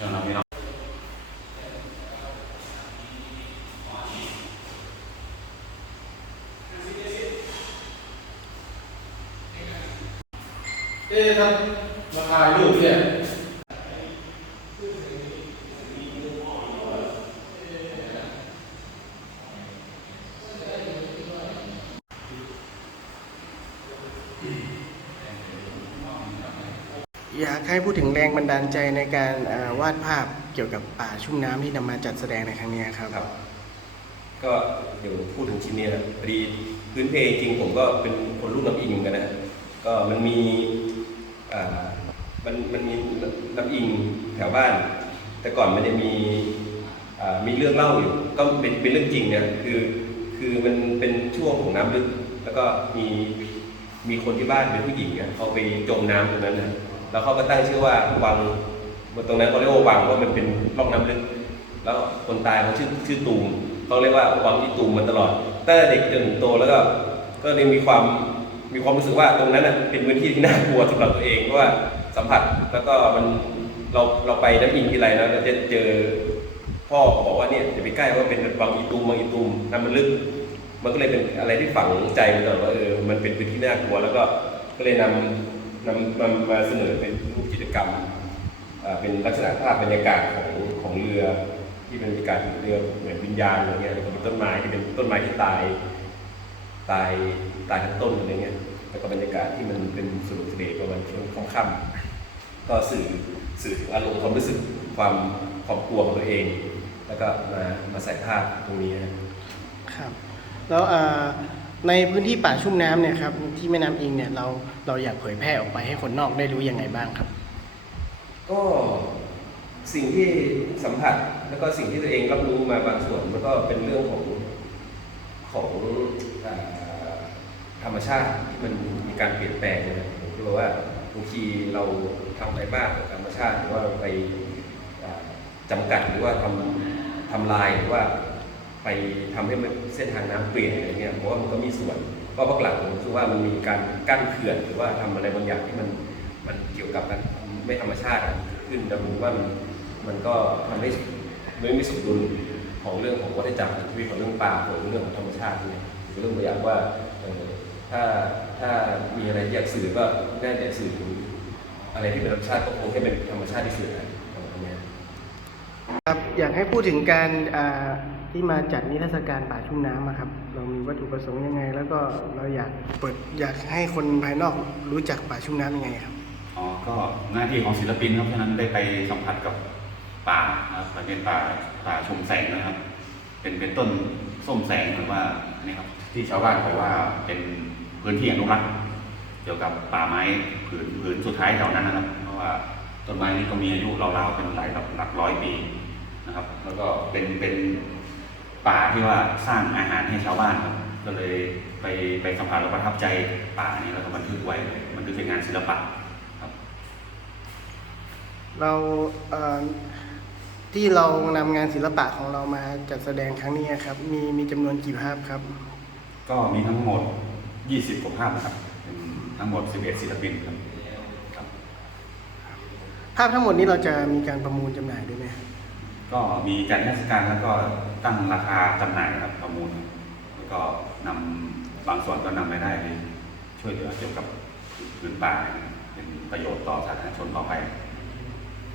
นะครับพี่น้ อยากให้พูดถึงแรงบันดาลใจในการวาดภาพเกี่ยวกับป่าชุ่มน้ำที่นำมาจัดแสดงในครั้งนี้ครับครับก็เดี๋ยวพูดถึงชิ้นนี้นะพอดีพื้นเพจริงผมก็เป็นคนรุ่นน้ำอิงเหมือนกันนะก็มันมีอ่ามันมันมีน้ำอิงแถวบ้าน แต่ก่อนมันจะมีอ่ามีเรื่องเล่าอยู่ก็เป็นเป็นเรื่องจริงเนะคือคือมันเป็นช่วงของน้ำลึก แล้วก็มีมีคนที่บ้านเป็นผู้หญิงเนี่ยเขาไปจมน้ำตรงนั้นนะ แล้วเขาก็ตั้งชื่อว่าวังตรงนั้นเขาเรียกว่าวังว่ามันเป็นร่องน้ำลึก แล้วคนตายเขาชื่อชื่อตูมเขาเรียกว่าวังที่ตูมมาตลอดตั้งแต่เด็กจนโตแล้วก็ก็เลยมีความมีความรู้สึกว่าตรงนั้นเป็นพื้นที่ที่น่ากลัวสำหรับตัวเองเพราะว่าสัมผัสแล้วก็มันเราเราไปน้ำอิงทีไรนะเราจะเจอพ่อบอกว่าเนี่ยอย่าไปใกล้ว่าเป็นวังอีตูมวังอีตูมน้ำมันลึก มันก็เลยเป็นอะไรที่ฝังใจมาตลอดว่าเออมันเป็นพื้นที่น่ากลัวแล้วก็ก็เลยนำ นำมามาเสนอเป็นรูปกิจกรรมเป็นลักษณะภาพบรรยากาศของของเรือที่เป็นบรรยากาศของเรือเหมือนวิญญาณอะไรเงี้ยแล้วก็มีต้นไม้ที่เป็นต้นไม้ที่ตายตายตายทั้งต้นอะไรเงี้ยแล้วก็บรรยากาศที่มันเป็นสนุกสนานประมาณช่วงค่ำๆก็สื่อสื่อถึงอารมณ์ความรู้สึกความความกลัวของตัวเอง แล้วก็มามาใส่ภาพตรงนี้ครับ แล้วอ่อ ในพื้นที่ป่าชุ่มน้ำเนี่ยครับที่แม่น้ำอิงเนี่ยเราเราอยากเผยแพร่ออกไปให้คนนอกได้รู้ยังไงบ้างครับ ก็สิ่งที่สัมผัสแล้วก็สิ่งที่ตัวเองรับรู้มาบางส่วนมันก็เป็นเรื่องของของอ่าธรรมชาติที่มันมีการเปลี่ยนแปลงนะผมคิดว่าบางทีเราทำอะไรบ้างกับธรรมชาติหรือว่าไปอ่าจำกัดหรือว่าทำทำลายหรือว่า ไปทำให้มันเส้นทางน้ำเปลี่ยนอะไรเงี้ยเพราะว่ามันก็มีส่วนเพราะพักหลังผมรู้สึกว่ามันมีการกั้นเขื่อนหรือว่าทำอะไรบางอย่างที่มันมันเกี่ยวกับการไม่ธรรมชาติขึ้นแต่ผมว่ามันมันก็ทำให้ไม่มีสมดุลของเรื่องของวัฏจักรชีวิตของเรื่องป่าของเรื่องของธรรมชาติเนี่ยเรื่องตัวอย่างว่าถ้าถ้ามีอะไรอยากสื่อก็น่าจะสื่อถึงอะไรที่เป็นธรรมชาติก็คงให้เป็นธรรมชาติที่สุดนะประมาณเนี้ยครับอยากให้พูดถึงการ ที่มาจัดนิทรรศการป่าชุ่มน้ำครับ เรามีวัตถุประสงค์ยังไง แล้วก็เราอยากเปิดอยากให้คนภายนอกรู้จักป่าชุ่มน้ำยังไงครับอ๋อก็หน้าที่ของศิลปินครับฉะนั้นได้ไปสัมผัสกับป่านะครับมันเป็นป่าป่าชมแสงนะครับ เป็นเป็นต้นส้มแสงหรือว่านี่ครับที่ชาวบ้านบอกว่าเป็นพื้นที่อนุรักษ์เกี่ยวกับป่าไม้ผืนผืนสุดท้ายแถวนั้นนะครับ เพราะว่าต้นไม้นี้ก็มีอายุราวๆเป็นหลายหลักร้อยปีนะครับ แล้วก็เป็นเป็น ป่าที่ว่าสร้างอาหารให้ชาวบ้านครับ ก็เลยไปไปสัมผัสแล้วประทับใจป่านี้แล้วก็บันทึกไว้บันทึกเป็นงานศิลปะครับ เราเอ่อที่เรานำงานศิลปะของเรามาจัดแสดงครั้งนี้ครับ มีมีจำนวนกี่ภาพครับ ก็มีทั้งหมด 20กว่าภาพนะครับเป็นทั้งหมด 11 ศิลปินครับครับ ภาพทั้งหมดนี้เราจะมีการประมูลจำหน่ายด้วยไหมครับก็มีการเทศกาลแล้วก็ ตั้งราคาจำหน่ายครับประมูลแล้วก็นำบางส่วนก็นำรายได้ไปช่วยเหลือเกี่ยวกับพื้นป่าเป็นประโยชน์ต่อสาธารณชนต่อไป